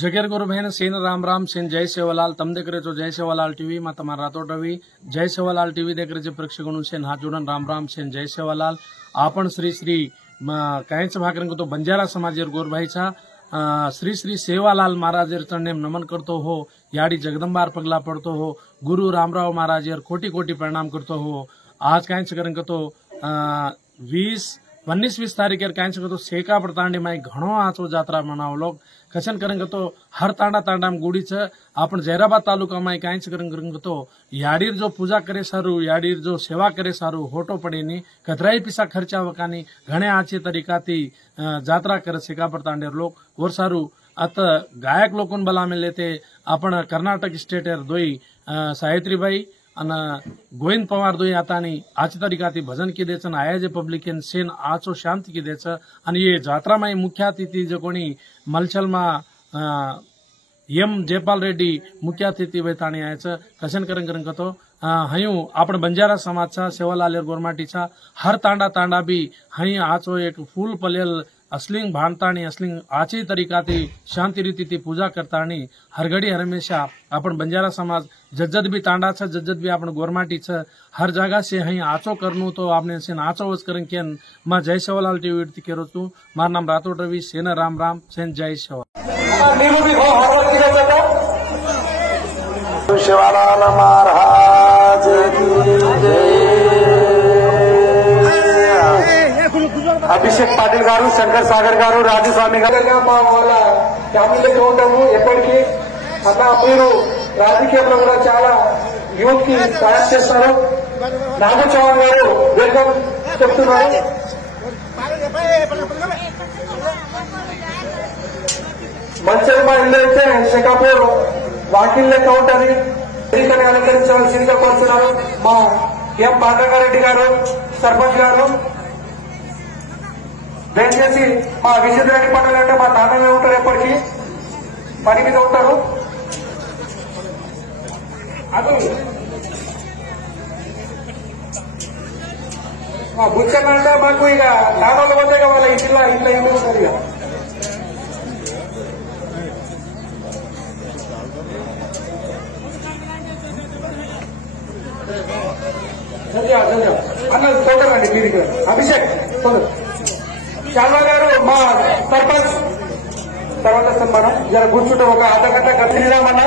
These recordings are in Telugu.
जगेर गुरु बहन सेन राम राम सेन जय सेवालाल तम देख रहे છો जय सेवालाल टीवी માં તમારા રાતોડ રવિ જય સેવાલાલ ટીવી દેખ रहे प्रेक्षकों से हाथ जोड़न राम राम सेन जय सेवालाल आपण श्री श्री कायच भाकरंग तो बंजारा समाजेर गोरभाई छा श्री श्री सेवालाल महाराजेर चरणे नमन करतो हो याडी जगदंबार पगला पड़तो हो गुरु रामराव महाराजेर कोटी कोटी प्रणाम करतो हो आज कायच करंग तो 19-20 तारीखेर कायच तो सेका पड़तांडी में घणो आचो जात्रा मनावलो कशन करेंगे तो हर तांडा तांडा गुड़ी छ आपण जैराबाद तालुका में कांच करेंगे तो याडीर जो पूजा करे सारू याडीर जो सेवा करे सारू होटो पड़े नी कतराई पिसा खर्चा वकानी घणे आचे तरीका थी जात्रा करे सेका पर तांडेर लोग और सारू अत गायक लोगों बला में लेते आपण कर्नाटक स्टेटर दोई साहित्रीबाई અને ગોવિંદ પવાર દોઈ આતાની આજ તરીકાથી ભજન કીધે છે આયા જે પબ્લિકન સેન આચો શાંતિ કીધે છે અને ये જાત્રામાં મુખ્ય અતિથિ જે કોની મલછલમાં એમ જયપાલ રેડ્ડી મુખ્ય અતિથિ વૈતાણી આયા છે કશન કરંગ કરંગ તો હયું આપણે બંજારા સમાજ છા સેવાલાલ ગોરમાટી છા હર તાંડા તાંડા બી હઈ આચો એક ફૂલ પલેલ असलिंग भानताणी असलिंग आची तरीकाथी शांति रीति पूजा करताणी हर घड़ी हर हमेशा अपन बंजारा समाज जज्जत भी तांडा छ जज्जत भी अपन गोरमाटी छ हर जगह से हई आचो करनु तो आपने से आचो वच करन केन मां जय सेवालाल टीवी थी केरो तू मार नाम रातोड रवि सेन राम राम सेन जय सेवालाल महाराज की जय। అభిషేక్ పాటిల్ గారు శంకర్ సాగర్ గారు రాజస్వామి గారు మా వాళ్ళ ఫ్యామిలీతో ఉంటాము ఎప్పటికీ అట్లా మీరు రాజకీయంలో కూడా చాలా యూత్ కి సహాయం చేస్తారు. నాగ చౌహాన్ గారు వెల్కమ్ చెప్తున్నారు. మంచిగా మా ఇల్లు అయితే శకాపూర్ వాకిల్ లెక్క ఉంటుంది. ఎన్నికలు అలంకరించవలసిందిగా కోరుతున్నారు మా ఎం పాండగారెడ్డి గారు సర్పంచ్ గారు. దయచేసి మా విజయరెడ్డి పండుగ అంటే మా నాన్నమే ఉంటారు ఎప్పటికీ పని మీద ఉంటారు. అది మా బుచ్చన్న అంటే మాకు ఇక నాన్నలు పోతే వాళ్ళ ఇంట్లో ఇల్లు ఉంటుంది ఇక అన్న తోటరండి మీరు ఇక్కడ అభిషేక్ తోట శాల్వా గారు మా సర్పంచ్ తర్వాత సన్మానం జర కూర్చుంటే ఒక అర్ధ గంట కట్టిరామన్నా.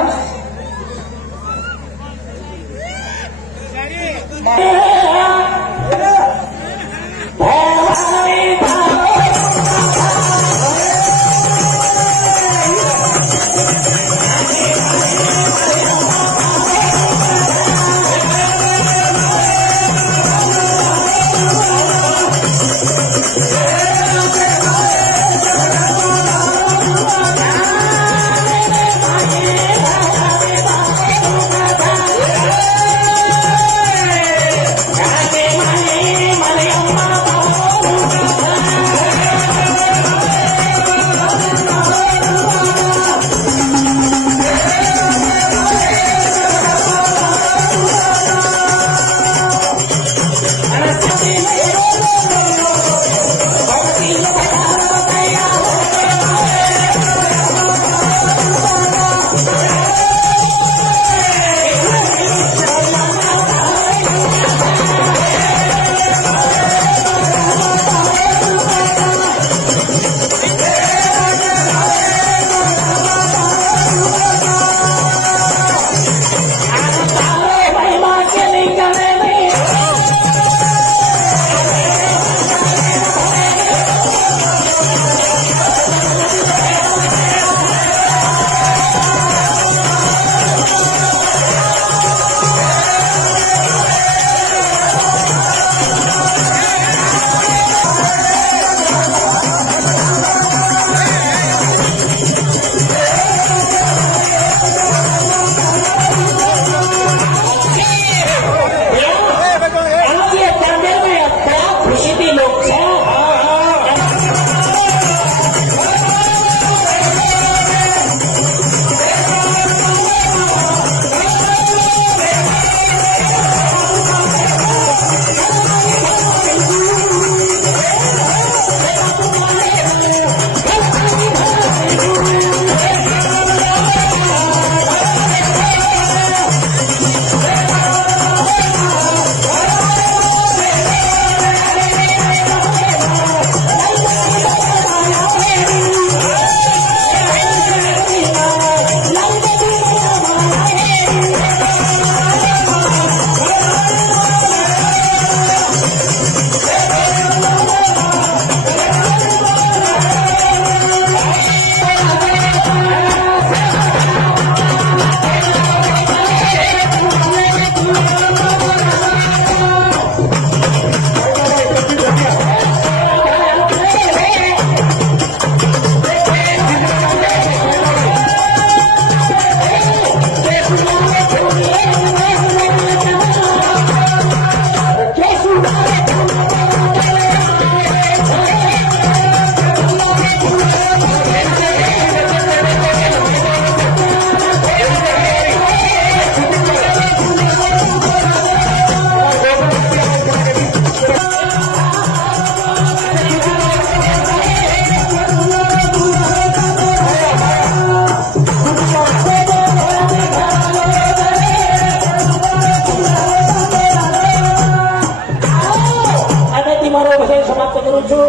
विषय समाप्त करूँ छू।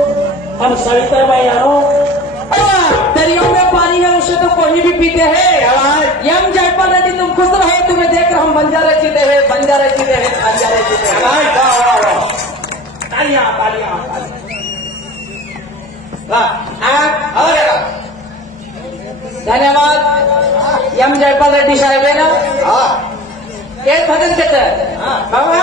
हम सविताबाई आनो दरियाओं में पानी है उसे तो कोई भी पीते हैं। यम जयपाल रेड्डी तुम खुश रहो, तुम्हें देख कर हम बंजारे जीते हैं, बंजारे जीते हैं, बंजारे जीते हैं। तालियां तालियां धन्यवाद यम जयपाल रेड्डी साहेब है ना एक भजन देते हैं बाबा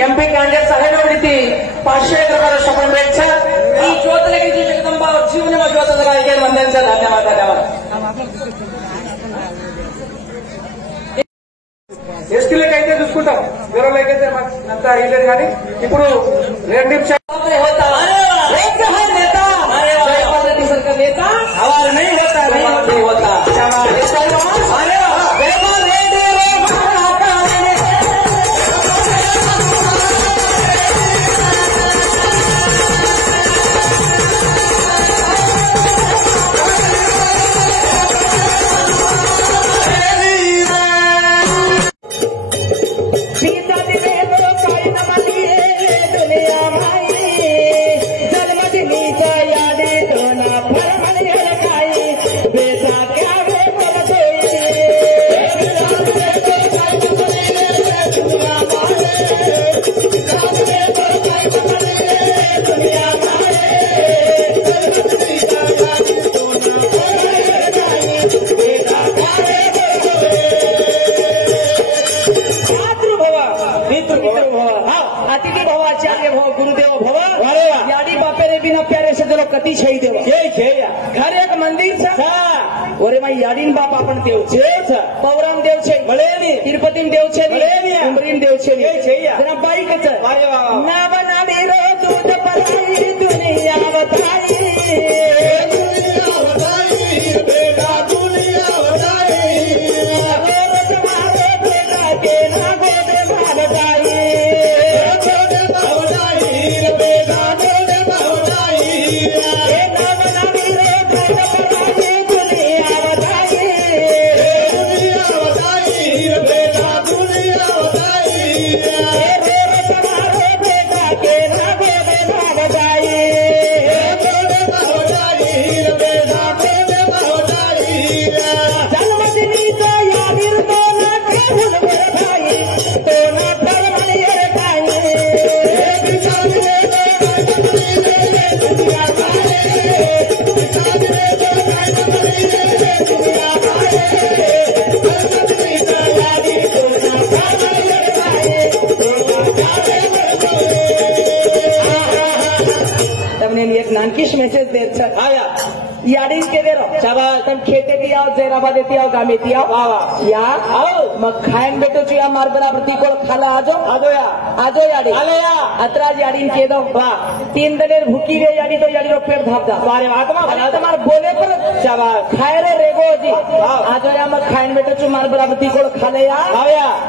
एमपी कैंडिडेट साहेबांनी 500 रुपये शपथ भेटच्या ही ज्योत लगेची जगदंबा जीवन में ज्योत लगाई वंदनचा धन्यवाद ఎస్టీలే అయితే చూసుకుంటాం వేరేలైతే అంతా ఇలేదు కానీ ఇప్పుడు 2 నిమిషాలు होता है नेता जयपाल रेड्डी सर का नेता हवाल नहीं होता नहीं होता अरे जयपाल रेड्डी अतिथि भव आचार्य भव गुरुदेव भव याडी बापेरे बिना प्यारे से जलो कति छई देव घर एक मंदिर छ ओरे माई याडीन बाप आपण देव छे पौराण देव छे भले तिरुपति देव छे भले उमरीन देव छे जरा बाई के छ ना बना मेरो दूध पलाई दुनिया बताई बेटा दुनिया बताई तुम्हारे बेटा के ना गोदे मारताई एक नानकिश मैसेज दे आया याडीन के दे रहो शाबाश तुम खेते भी आओ जैराबाद येते आओ गामे ती आओ या आओ मग खायन बेटो चिया मार बराबर ती कोळ खाला आजो याडी आले या अतराज याडीन के दो वाह 3 दनेर भूकी रे याडी तो याडी रो पेट धाप दा सारे आत्मा भला तुम्हार बोले पर शाबाश खाय रे रेगो जी आजो या मग खायन बेटो चु मार बराबर ती कोळ खाले या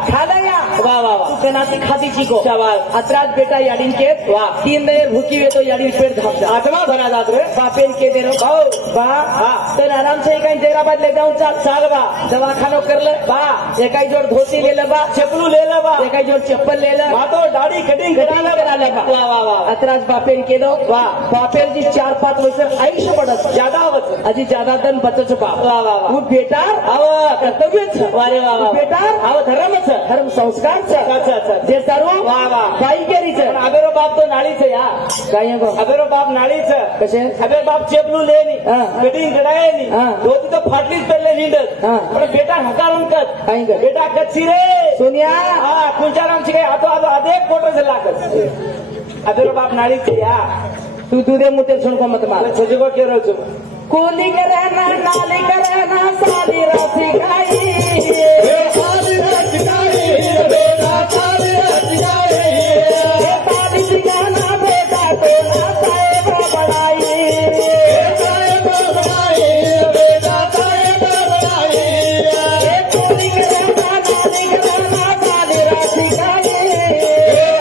वाह वाह वाह तू कना ती खाती चिको शाबाश अतराज बेटा याडीन के वाह 3 दनेर भूकी वे तो याडी पेट धाप दा आत्मा भरा जात रे बापेन के दे रो तो आराम से कहीं जैराबाद ले जाऊं चाल बा दवाखानो कर ले बा एक जोड़ धोती ले ले बा चप्पलू ले ले बा एक जोड़ चप्पल ले ले तो दाढ़ी कटिंग करा ले बा वाह अतराज बापेन के दो वाह बापेन जी 4-5 वर्ष आयुष्य बढ़त ज्यादा आवत अजी ज्यादा दन बचत बा वाह वो बेटा आव कर्तव्य छ वारे वाह बेटा आव धर्म संस्कार छ अच्छा जे सारू वाह बाई केरी छ अबेरो बाप तो नाळी छ या काय गो अबेरो बाप नाळी छ कसे अबे बाप चेपलू ले नी कटिंग कडाय नी धोती तो फाटलीच पडले नींदत पण बेटा हकारून कत बेटा कच्ची रे सोनिया पुंचारामची काय आता आधे कोटच लागत अदर बाप नाळीचे या तू दूधे मुते सुनको मत मार छजगो केरळचो कोली करना नाली करना सारी राशि खाई सारी राशि खाई बेटा सारी राशि खाई सारी सिखाना बेटा तो ना साहेब बनाई साहेब बनाई बेटा साहेब बनाई कोली करना नाली करना सारी राशि खाई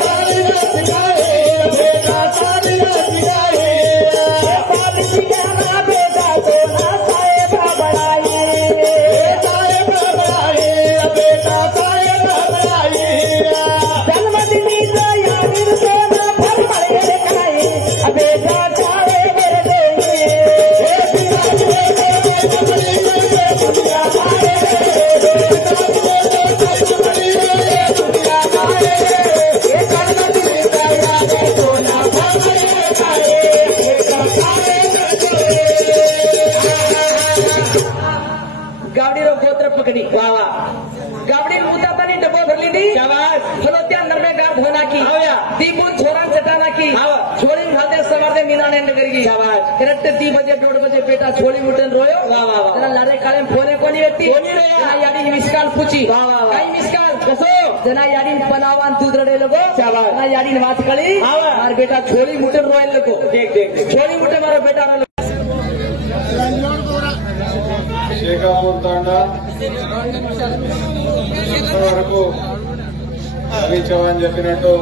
सारी राशि खाई बेटा सारी राशि खाई सारी सिखाना बेटा तो ना साहेब बनाई साहेब बनाई बेटा साहेब बनाई जन्मदिनीचा यादी सोना फरमाळे खाई बेटा चाळे मेरे गावडी रो गोत्र पकडी वावा गावडी मुता पाणी डबो भरली दी शाबाश हलो त्या नरमे गार धोना की हावया दीपून छोरा चटाना की हाव छोरी घाते सवारते मीनाने नगर की शाबाश करेक्ट 3 बजे 1:30 बजे बेटा छोरी उठन रोयो वाह वाह वाह जना लारे काळे फोने कोणी व्यक्ती कोणी रे जना याडी मिसकाल पूची वाह वाह वाह काही मिसकाल कसो जना याडी पनावान दूध रडे लगो शाबाश जना याडी वाच कळी हाव मार बेटा छोरी उठन रोयल लगो देख देख छोरी उठे मारो बेटा शेखापूर तांडा ఇంతవరకు రవి చౌహాన్ చెప్పినట్టు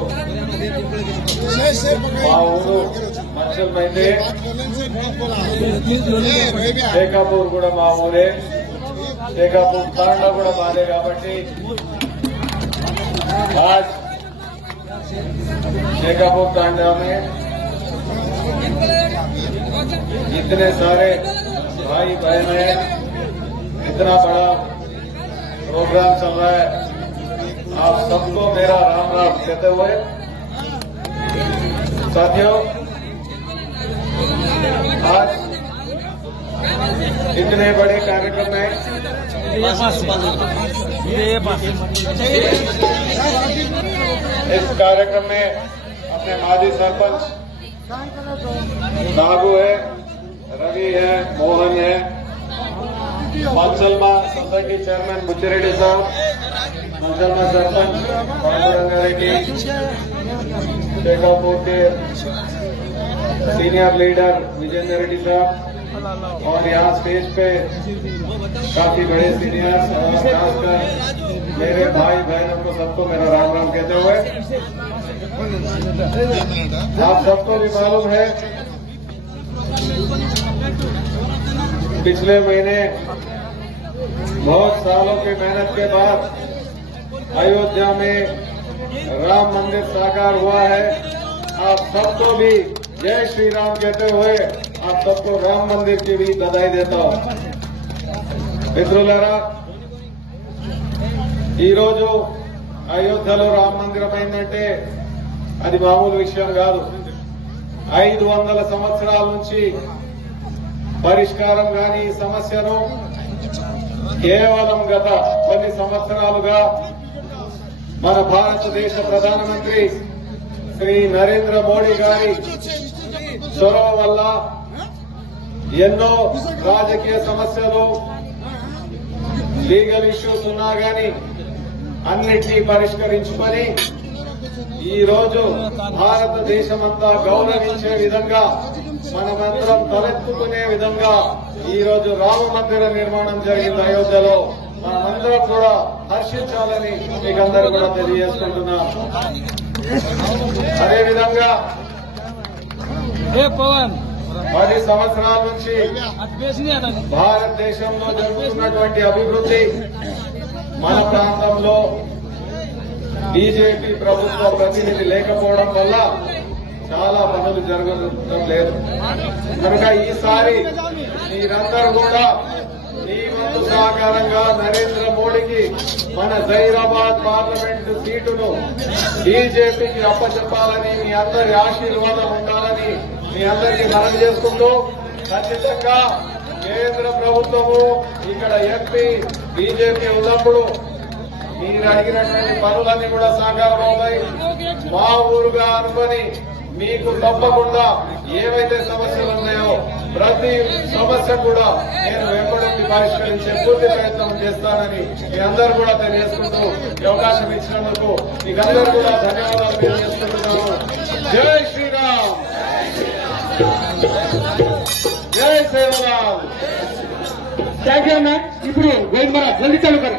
మా ఊరు మంచమైతే शेखापूर కూడా మా ఊరే शेखापूर तांडा కూడా మాదే కాబట్టి आज शेखापूर तांडा में इतने सारे भाई बहन हैं इतना बड़ा प्रोग्राम चल रहा है आप सबको मेरा राम राम कहते हुए साथियों आज इतने बड़े कार्यक्रम में इस कार्यक्रम में अपने माजी सरपंच नागू है, रवि है, मोहन है, मंचलमा सोसायटी चेयरमैन बुच्चिरेड्डी साहब, मंचलमा सरपंच पांडुरंगारेड्डी, शेखापूर के सीनियर लीडर विजेंद्र रेड्डी साहब और यहाँ स्टेज पे काफी बड़े सीनियर्स और खासकर मेरे भाई बहनों को सबको मेरा राम राम कहते हुए आप सबको भी मालूम है पिछले महीने बहुत सालों की मेहनत के बाद अयोध्या में राम मंदिर साकार हुआ है। आप सबको भी जय श्री राम कहते हुए आप सबको राम मंदिर की भी बधाई देता हूं। మిత్రులారా ఈరోజు అయోధ్యలో రామ మందిరం అయిందంటే అది మామూలు విషయం కాదు. 500 సంవత్సరాల నుంచి పరిష్కారం కాని ఈ సమస్యను కేవలం గత కొన్ని సంవత్సరాలుగా మన భారతదేశ ప్రధానమంత్రి శ్రీ నరేంద్ర మోడీ గారి చొరవ వల్ల ఎన్నో రాజకీయ సమస్యలు లీగల్ ఇష్యూస్ ఉన్నా గాని అన్నిటినీ పరిష్కరించుకొని ఈ రోజు భారతదేశమంతా గౌరవించే విధంగా మనమందరం తలెత్తుకునే విధంగా ఈ రోజు రామ మందిర నిర్మాణం జరిగింది అయోధ్యలో. మనమందరం కూడా హర్షించాలని మీకందరూ కూడా తెలియజేసుకుంటున్నాం. అదేవిధంగా 10 సంవత్సరాల నుంచి భారతదేశంలో జరుగుతున్నటువంటి అభివృద్ధి మన ప్రాంతంలో బీజేపీ ప్రభుత్వ ప్రతినిధి లేకపోవడం వల్ల చాలా పనులు జరగడం లేదు. కనుక ఈసారి మీరందరూ కూడా మీ వంతు సహకారంగా నరేంద్ర మోడీకి మన జైరాబాద్ పార్లమెంటు సీటును బీజేపీకి అప్పచెప్పాలని మీ అందరి ఆశీర్వాదం ఉండాలని మీ అందరికీ మనవి చేసుకుంటూ ఖచ్చితంగా కేంద్ర ప్రభుత్వము ఇక్కడ ఎంపీ బీజేపీ ఉన్నప్పుడు మీరు అడిగినటువంటి పనులన్నీ కూడా సాకారం అవుతాయి. మా ఊరుగా అనుకొని మీకు తప్పకుండా ఏవైతే సమస్యలు ఉన్నాయో ప్రతి సమస్య కూడా నేను వెంబడి పరిష్కరించే పూర్తి ప్రయత్నం చేస్తానని మీ అందరూ కూడా తెలియజేసుకుంటూ ఈ అవకాశం ఇచ్చినందుకు మీకందరూ కూడా ధన్యవాదాలు తెలియజేసుకుంటున్నాము. జై శ్రీరామ్, జై శ్రీరామ్. థ్యాంక్ యూ అన్న. ఇప్పుడు గోవిందరా జల్దీ చాలు కర్